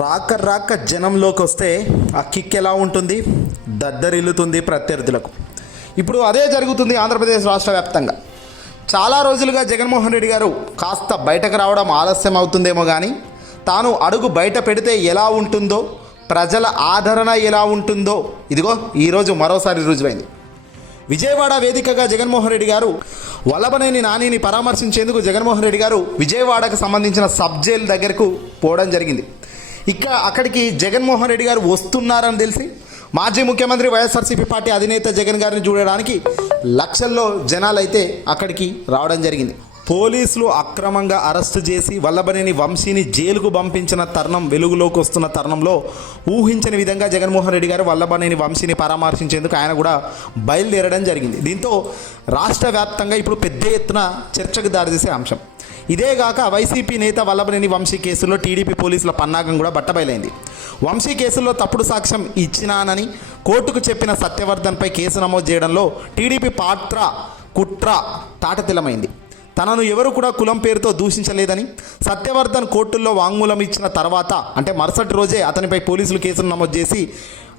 రాక రాక జనంలోకి వస్తే ఆ కిక్ ఎలా ఉంటుంది? దద్దరిల్లుతుంది ప్రత్యర్థులకు. ఇప్పుడు అదే జరుగుతుంది ఆంధ్రప్రదేశ్ రాష్ట్ర వ్యాప్తంగా. చాలా రోజులుగా జగన్మోహన్ రెడ్డి గారు కాస్త బయటకు రావడం ఆలస్యం అవుతుందేమో కానీ తాను అడుగు బయట పెడితే ఎలా ఉంటుందో ప్రజల ఆదరణ ఎలా ఉంటుందో ఇదిగో ఈరోజు మరోసారి రుజువైంది. విజయవాడ వేదికగా జగన్మోహన్ రెడ్డి గారు వల్లభనేని నానిని పరామర్శించేందుకు జగన్మోహన్ రెడ్డి గారు విజయవాడకు సంబంధించిన సబ్ జైల్ దగ్గరకు పోవడం జరిగింది. ఇక్కడ అక్కడికి జగన్మోహన్ రెడ్డి గారు వస్తున్నారని తెలిసి మాజీ ముఖ్యమంత్రి వైఎస్ఆర్సీపీ పార్టీ అధినేత జగన్ గారిని చూడడానికి లక్షల్లో జనాలు అయితే అక్కడికి రావడం జరిగింది. పోలీసులు అక్రమంగా అరెస్టు చేసి వల్లభనేని వంశీని జైలుకు పంపించిన తరుణం వెలుగులోకి వస్తున్న తరుణంలో ఊహించని విధంగా జగన్మోహన్ రెడ్డి గారు వల్లభనేని వంశీని పరామర్శించేందుకు ఆయన కూడా బయలుదేరడం జరిగింది. దీంతో రాష్ట్ర వ్యాప్తంగా ఇప్పుడు పెద్ద ఎత్తున చర్చకు దారితీసే అంశం. ఇదేగాక వైసీపీ నేత వల్లభనేని వంశీ కేసులో టీడీపీ పోలీసుల పన్నాగం కూడా బట్టబయలైంది. వంశీ కేసుల్లో తప్పుడు సాక్ష్యం ఇచ్చినానని కోర్టుకు చెప్పిన సత్యవర్ధన్పై కేసు నమోదు చేయడంలో టీడీపీ పాత్ర కుట్ర తాటతిలమైంది. తనను ఎవరు కూడా కులం పేరుతో దూషించలేదని సత్యవర్ధన్ కోర్టుల్లో వాంగ్మూలం ఇచ్చిన తర్వాత అంటే మరుసటి రోజే అతనిపై పోలీసులు కేసులు నమోదు చేసి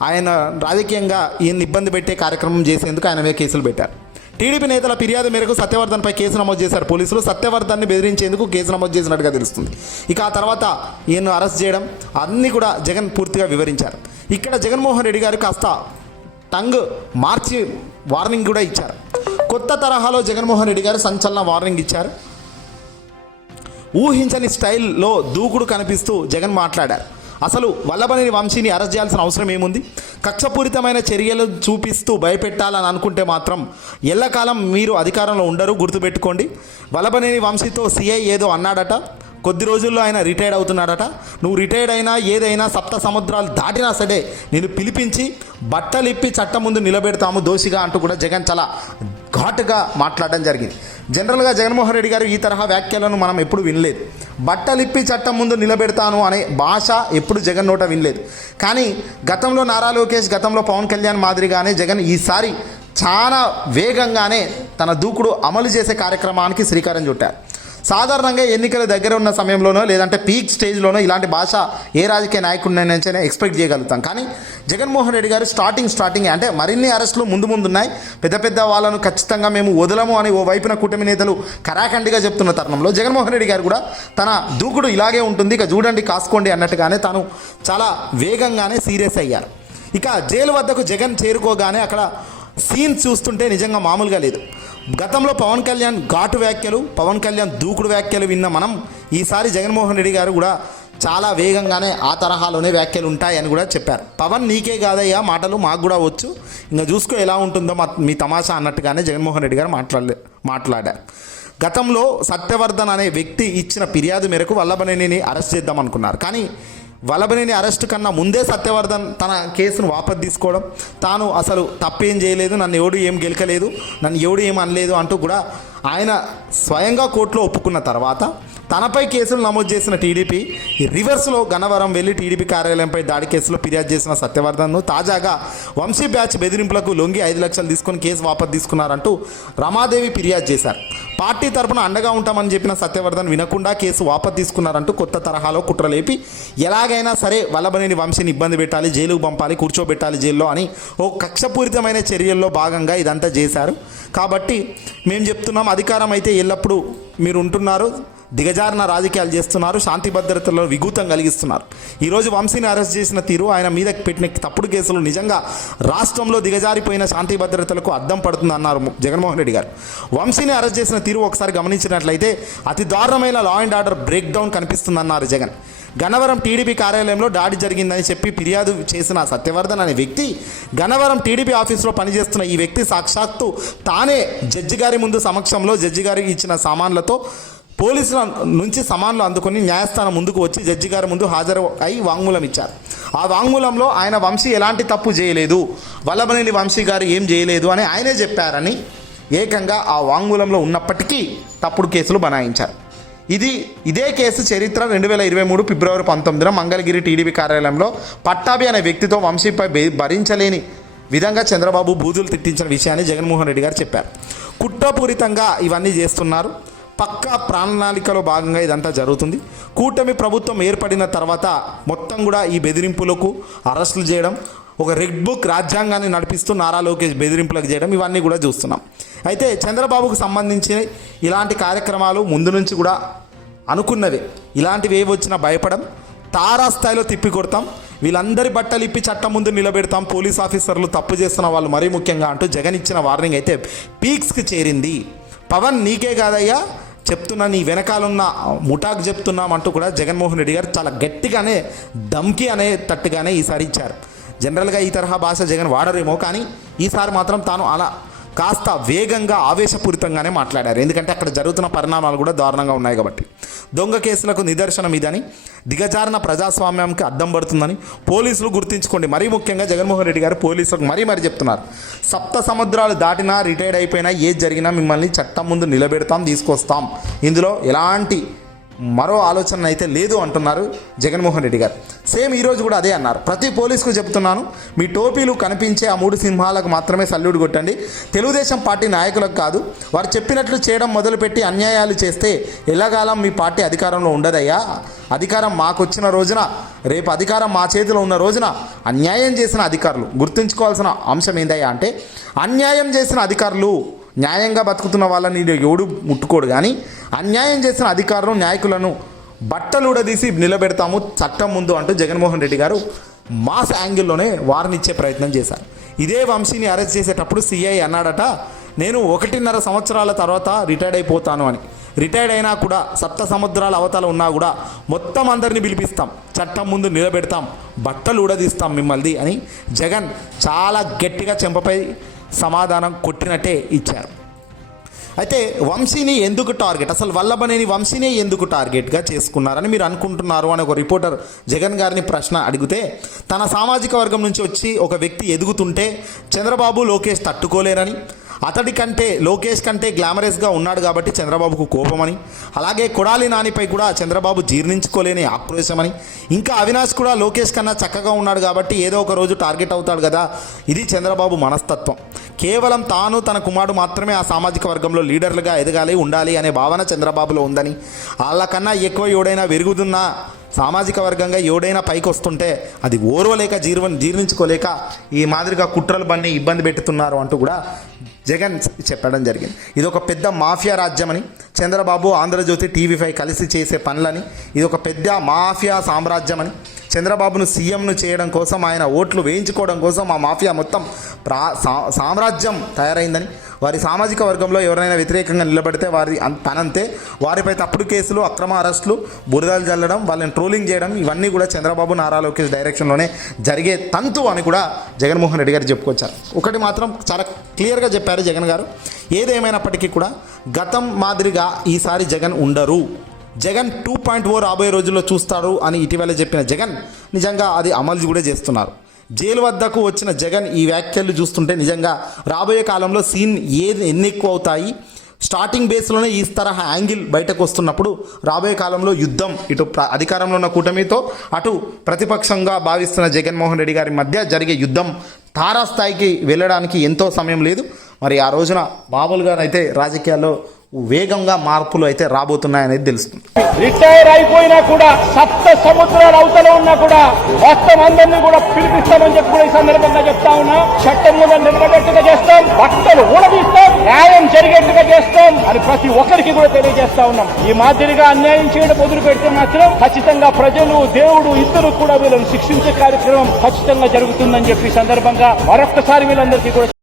ఆయన రాజకీయంగా ఈయన ఇబ్బంది పెట్టే కార్యక్రమం చేసేందుకు ఆయన మీద కేసులు పెట్టారు. టీడీపీ నేతల ఫిర్యాదు మేరకు సత్యవర్ధన్పై కేసు నమోదు చేశారు పోలీసులు. సత్యవర్ధన్ని బెదిరించేందుకు కేసు నమోదు చేసినట్టుగా తెలుస్తుంది. ఇక ఆ తర్వాత ఈయన్ను అరెస్ట్ చేయడం అన్నీ కూడా జగన్ పూర్తిగా వివరించారు. ఇక్కడ జగన్మోహన్ రెడ్డి గారు కాస్త టంగ్ మార్చి వార్నింగ్ కూడా ఇచ్చారు. కొత్త తరహాలో జగన్మోహన్ రెడ్డి గారు సంచలన వార్నింగ్ ఇచ్చారు. ఊహించని స్టైల్లో దూకుడు కనిపిస్తూ జగన్ మాట్లాడారు. అసలు వల్లభనేని వంశీని అరెస్ట్ చేయాల్సిన అవసరం ఏముంది? కక్షపూరితమైన చర్యలు చూపిస్తూ భయపెట్టాలని అనుకుంటే మాత్రం ఎల్లకాలం మీరు అధికారంలో ఉండరు గుర్తుపెట్టుకోండి. వల్లభనేని వంశీతో సీఐ ఏదో అన్నాడట. కొద్ది రోజుల్లో ఆయన రిటైర్డ్ అవుతున్నాడట. నువ్వు రిటైర్డ్ అయినా ఏదైనా సప్త సముద్రాలు దాటినా సరే నేను పిలిపించి బట్టలిప్పి చట్టం ముందు నిలబెడతాము దోషిగా అంటూ కూడా జగన్ చాలా ఘాటుగా మాట్లాడడం జరిగింది. జనరల్గా జగన్మోహన్ రెడ్డి గారు ఈ తరహా వ్యాఖ్యలను మనం ఎప్పుడు వినలేదు. బట్టలిప్పి చట్టం ముందు నిలబెడతాను అనే భాష ఎప్పుడు జగన్ నోట వినలేదు. కానీ గతంలో నారా లోకేష్ గతంలో పవన్ కళ్యాణ్ మాదిరిగానే జగన్ ఈసారి చాలా వేగంగానే తన దూకుడు అమలు చేసే కార్యక్రమానికి శ్రీకారం చుట్టారు. సాధారణంగా ఎన్నికల దగ్గర ఉన్న సమయంలోనో లేదంటే పీక్ స్టేజ్లోనో ఇలాంటి భాష ఏ రాజకీయ నాయకుడినైనా ఎక్స్పెక్ట్ చేయగలుగుతాం. కానీ జగన్మోహన్ రెడ్డి గారు స్టార్టింగ్ స్టార్టింగ్ అంటే మరిన్ని అరెస్టులు ముందు ముందున్నాయి. పెద్ద పెద్ద వాళ్ళను ఖచ్చితంగా మేము వదలము అని ఓ వైపున కూటమి నేతలు కరాఖండిగా చెప్తున్న తరుణంలో జగన్మోహన్ రెడ్డి గారు కూడా తన దూకుడు ఇలాగే ఉంటుంది ఇక చూడండి కాసుకోండి అన్నట్టుగానే తాను చాలా వేగంగానే సీరియస్ అయ్యారు. ఇక జైలు వద్దకు జగన్ చేరుకోగానే అక్కడ సీన్ చూస్తుంటే నిజంగా మామూలుగా లేదు. గతంలో పవన్ కళ్యాణ్ ఘాటు వ్యాఖ్యలు పవన్ కళ్యాణ్ దూకుడు వ్యాఖ్యలు విన్న మనం ఈసారి జగన్మోహన్ రెడ్డి గారు కూడా చాలా వేగంగానే ఆ తరహాలోనే వ్యాఖ్యలు ఉంటాయని కూడా చెప్పారు. పవన్ నీకే కాదయ్యా మాటలు మాకు కూడా వచ్చు. ఇంకా చూసుకో ఎలా ఉంటుందో మా మీ తమాషా అన్నట్టుగానే జగన్మోహన్ రెడ్డి గారు మాట్లాడలే మాట్లాడారు. గతంలో సత్యవర్ధన్ అనే వ్యక్తి ఇచ్చిన ఫిర్యాదు మేరకు వల్లభనేనిని అరెస్ట్ చేద్దాం అనుకున్నారు. కానీ వలభనేని అరెస్ట్ కన్నా ముందే సత్యవర్ధన్ తన కేసును వాపసు తీసుకోవడం తాను అసలు తప్పేం చేయలేదు నన్ను ఎవడు ఏం గెలకలేదు నన్ను ఎవడు ఏం అనలేదు అంటూ కూడా ఆయన స్వయంగా కోర్టులో ఒప్పుకున్న తర్వాత తనపై కేసులు నమోదు చేసిన టీడీపీ రివర్స్లో గన్నవరం వెళ్ళి టీడీపీ కార్యాలయంపై దాడి కేసులో ఫిర్యాదు చేసిన సత్యవర్ధన్ను తాజాగా వంశీ బ్యాచ్ బెదిరింపులకు లొంగి ఐదు లక్షలు తీసుకొని కేసు వాపసు తీసుకున్నారంటూ రమాదేవి ఫిర్యాదు చేశారు. పార్టీ తరపున అండగా ఉంటామని చెప్పిన సత్యవర్ధన్ వినకుండా కేసు వాపసు తీసుకున్నారంటూ కొత్త తరహాలో కుట్రలేపి ఎలాగైనా సరే వల్లభనేని వంశీని ఇబ్బంది పెట్టాలి జైలుకు పంపాలి కూర్చోబెట్టాలి జైల్లో అని ఓ కక్షపూరితమైన చర్యల్లో భాగంగా ఇదంతా చేశారు. కాబట్టి మేము చెప్తున్నాం అధికారం అయితే ఎల్లప్పుడూ మీరు ఉంటున్నారు. దిగజారిన రాజకీయాలు చేస్తున్నారు శాంతి భద్రతలో విఘూతం కలిగిస్తున్నారు. ఈరోజు వంశీని అరెస్ట్ చేసిన తీరు ఆయన మీద పెట్టిన తప్పుడు కేసులు నిజంగా రాష్ట్రంలో దిగజారిపోయిన శాంతి భద్రతలకు అద్దం పడుతుంది అన్నారు జగన్మోహన్ రెడ్డి గారు. వంశీని అరెస్ట్ చేసిన తీరు ఒకసారి గమనించినట్లయితే అతి దారుణమైన law and order break down కనిపిస్తుందన్నారు Jagan. Gannavaram TDP కార్యాలయంలో దాడి జరిగిందని చెప్పి ఫిర్యాదు చేసిన సత్యవర్ధన్ అనే వ్యక్తి గన్నవరం టీడీపీ ఆఫీసులో పనిచేస్తున్న ఈ వ్యక్తి సాక్షాత్తు తానే జడ్జి గారి ముందు సమక్షంలో జడ్జి గారికి ఇచ్చిన సామాన్లతో పోలీసుల నుంచి సమాన్లు అందుకొని న్యాయస్థానం ముందుకు వచ్చి జడ్జి గారి ముందు హాజరు అయి వాంగ్మూలం ఇచ్చారు. ఆ వాంగ్మూలంలో ఆయన వంశీ ఎలాంటి తప్పు చేయలేదు వల్లభనేని వంశీ గారు ఏం చేయలేదు అని ఆయనే చెప్పారని ఏకంగా ఆ వాంగ్మూలంలో ఉన్నప్పటికీ తప్పుడు కేసులు బనాయించారు. ఇది ఇదే కేసు చరిత్ర రెండు వేల ఇరవై మూడు ఫిబ్రవరి పంతొమ్మిదిన మంగళగిరి టీడీపీ కార్యాలయంలో పట్టాభి అనే వ్యక్తితో వంశీపై భరించలేని విధంగా చంద్రబాబు బూజులు తిట్టించిన విషయాన్ని జగన్మోహన్ రెడ్డి గారు చెప్పారు. కుట్రపూరితంగా ఇవన్నీ చేస్తున్నారు. పక్కా ప్రణాళికలో భాగంగా ఇదంతా జరుగుతుంది. కూటమి ప్రభుత్వం ఏర్పడిన తర్వాత మొత్తం కూడా ఈ బెదిరింపులకు అరెస్టులు చేయడం ఒక రెడ్ బుక్ రాజ్యాంగాన్ని నడిపిస్తూ నారా లోకేష్ బెదిరింపులకు చేయడం ఇవన్నీ కూడా చూస్తున్నాం. అయితే చంద్రబాబుకు సంబంధించి ఇలాంటి కార్యక్రమాలు ముందు నుంచి కూడా అనుకున్నవే. ఇలాంటివి ఏవి వచ్చినా భయపడం తారాస్థాయిలో తిప్పి కొడతాం వీళ్ళందరి బట్టలు ఇప్పి చట్టం ముందు నిలబెడతాం పోలీస్ ఆఫీసర్లు తప్పు చేస్తున్న వాళ్ళు మరీ ముఖ్యంగా అంటూ జగన్ ఇచ్చిన వార్నింగ్ అయితే పీక్స్కి చేరింది. పవన్ నీకే కాదయ్యా చెప్తున్నా నీ వెనకాలన్న ముఠాకు చెప్తున్నామంటూ కూడా జగన్మోహన్ రెడ్డి గారు చాలా గట్టిగానే ధమ్కి అనే తట్టుగానే ఈసారి ఇచ్చారు. జనరల్గా ఈ తరహా భాష జగన్ వాడరేమో కానీ ఈసారి మాత్రం తాను అలా కాస్త వేగంగా ఆవేశపూరితంగానే మాట్లాడారు. ఎందుకంటే అక్కడ జరుగుతున్న పరిణామాలు కూడా దారుణంగా ఉన్నాయి కాబట్టి. దొంగ కేసులకు నిదర్శనం ఇదని దిగజారిన ప్రజాస్వామ్యంకి అద్దం పడుతుందని పోలీసులు గుర్తించుకోండి. మరీ ముఖ్యంగా జగన్మోహన్ రెడ్డి గారు పోలీసులకు మరీ మరీ చెప్తున్నారు. సప్త సముద్రాలు దాటినా రిటైర్డ్ అయిపోయినా ఏది జరిగినా మిమ్మల్ని చట్టం ముందు నిలబెడతాం తీసుకొస్తాం. ఇందులో ఎలాంటి మరో ఆలోచన అయితే లేదు అంటున్నారు జగన్మోహన్ రెడ్డి గారు. సేమ్ ఈరోజు కూడా అదే అన్నారు. ప్రతి పోలీసుకు చెప్తున్నాను మీ టోపీలు కనిపించే ఆ మూడు సింహాలకు మాత్రమే సల్యూట్ కొట్టండి. తెలుగుదేశం పార్టీ నాయకులకు కాదు వారు చెప్పినట్లు చేయడం మొదలుపెట్టి అన్యాయాలు చేస్తే ఎల్లకాలం మీ పార్టీ అధికారంలో ఉండదయ్యా. అధికారం మాకు వచ్చిన రోజున రేపు అధికారం మా చేతిలో ఉన్న రోజున అన్యాయం చేసిన అధికారులు గుర్తుంచుకోవాల్సిన అంశం ఏందయ్యా అంటే అన్యాయం చేసిన అధికారులు న్యాయంగా బతుకుతున్న వాళ్ళని ఎవడు ముట్టుకోడు కానీ అన్యాయం చేసిన అధికారులు నాయకులను బట్టలుడదీసి నిలబెడతాము చట్టం ముందు అంటూ జగన్మోహన్ రెడ్డి గారు మాస్ యాంగిల్లోనే వారినిచ్చే ప్రయత్నం చేశారు. ఇదే వంశీని అరెస్ట్ చేసేటప్పుడు సిఐ అన్నాడట నేను ఒకటిన్నర సంవత్సరాల తర్వాత రిటైర్డ్ అయిపోతాను అని. రిటైర్డ్ అయినా కూడా సప్త సముద్రాల అవతల ఉన్నా కూడా మొత్తం అందరిని పిలిపిస్తాం చట్టం ముందు నిలబెడతాం బట్టలు ఊడదీస్తాం మిమ్మల్ని అని జగన్ చాలా గట్టిగా చెంపపై సమాధానం కొట్టినట్టే ఇచ్చారు. అయితే వంశీని ఎందుకు టార్గెట్? అసలు వల్లభనేని వంశీనే ఎందుకు టార్గెట్గా చేసుకున్నారని మీరు అనుకుంటున్నారు అని ఒక రిపోర్టర్ జగన్ గారిని ప్రశ్న అడిగితే తన సామాజిక వర్గం నుంచి వచ్చి ఒక వ్యక్తి ఎదుగుతుంటే చంద్రబాబు లోకేష్ తట్టుకోలేరని అతడి కంటే లోకేష్ కంటే గ్లామరస్గా ఉన్నాడు కాబట్టి చంద్రబాబుకు కోపమని అలాగే కొడాలి నానిపై కూడా చంద్రబాబు జీర్ణించుకోలేని ఆక్రోశమని ఇంకా అవినాష్ కూడా లోకేష్ కన్నా చక్కగా ఉన్నాడు కాబట్టి ఏదో ఒక రోజు టార్గెట్ అవుతాడు కదా ఇది చంద్రబాబు మనస్తత్వం. కేవలం తాను తన కుమారుడు మాత్రమే ఆ సామాజిక వర్గంలో లీడర్లుగా ఎదగాలి ఉండాలి అనే భావన చంద్రబాబులో ఉందని. వాళ్ళకన్నా ఎక్కువ ఎవడైనా వెరుగుతున్నా సామాజిక వర్గంగా ఎవడైనా పైకి వస్తుంటే అది ఓర్వలేక జీర్వ జీర్ణించుకోలేక ఈ మాదిరిగా కుట్రలు బండి ఇబ్బంది పెడుతున్నారు అంటూ కూడా జగన్ చెప్పడం జరిగింది. ఇది ఒక పెద్ద మాఫియా రాజ్యమని చంద్రబాబు ఆంధ్రజ్యోతి టీవీ ఫైవ్ కలిసి చేసే పనులని ఇది ఒక పెద్ద మాఫియా సామ్రాజ్యమని చంద్రబాబును సీఎంను చేయడం కోసం ఆయన ఓట్లు వేయించుకోవడం కోసం ఆ మాఫియా మొత్తం ప్రా సా- సామ్రాజ్యం తయారైందని వారి సామాజిక వర్గంలో ఎవరైనా వ్యతిరేకంగా నిలబడితే వారి తనంతే. వారిపై తప్పుడు కేసులు అక్రమ అరెస్టులు బురదలు చల్లడం వాళ్ళని ట్రోలింగ్ చేయడం ఇవన్నీ కూడా చంద్రబాబు నారా లోకేష్ డైరెక్షన్లోనే జరిగే తంతు అని కూడా జగన్మోహన్ రెడ్డి గారు చెప్పుకొచ్చారు. ఒకటి మాత్రం చాలా క్లియర్గా చెప్పారు జగన్ గారు. ఏదేమైనప్పటికీ కూడా గతం మాదిరిగా ఈసారి జగన్ ఉండరు. జగన్ టూ పాయింట్ ఓ రాబోయే రోజుల్లో చూస్తారు అని ఇటీవల చెప్పిన జగన్ నిజంగా అది అమలు కూడా చేస్తున్నారు. జైలు వద్దకు వచ్చిన జగన్ ఈ వ్యాఖ్యలు చూస్తుంటే నిజంగా రాబోయే కాలంలో సీన్ ఏది ఎన్ని ఎక్కువ అవుతాయి? స్టార్టింగ్ బేస్లోనే ఈ తరహా యాంగిల్ బయటకు వస్తున్నప్పుడు రాబోయే కాలంలో యుద్ధం ఇటు ప్ర- అధికారంలో ఉన్న కూటమితో అటు ప్రతిపక్షంగా భావిస్తున్న జగన్మోహన్ రెడ్డి గారి మధ్య జరిగే యుద్ధం తారాస్థాయికి వెళ్ళడానికి ఎంతో సమయం లేదు. మరి ఆ రోజున మామూలుగా అయితే రాజకీయాల్లో వేగంగా మార్పులు అయితే రాబోతున్నాయనేది తెలుస్తుంది. రిటైర్ అయిపోయినా కూడా సప్త సముద్రాల అవతల ఉన్నా కూడా మొత్తం అందరినీ కూడా పిలిపిస్తామని చెప్పి కూడా ఈ సందర్భంగా చెప్తా ఉన్నా. చట్టం మీద నిలబెట్టుగా చేస్తాం బట్టలు ఊడదీస్తాం న్యాయం జరిగేట్టుగా చేస్తాం అని ప్రతి ఒక్కరికి కూడా తెలియజేస్తా ఉన్నాం. ఈ మాదిరిగా అన్యాయం చేయడం మొదలు పెడితే మాత్రం ఖచ్చితంగా ప్రజలు దేవుడు ఇద్దరు కూడా వీళ్ళని శిక్షించే కార్యక్రమం ఖచ్చితంగా జరుగుతుందని చెప్పి సందర్భంగా మరొక్కసారి వీళ్ళందరికీ కూడా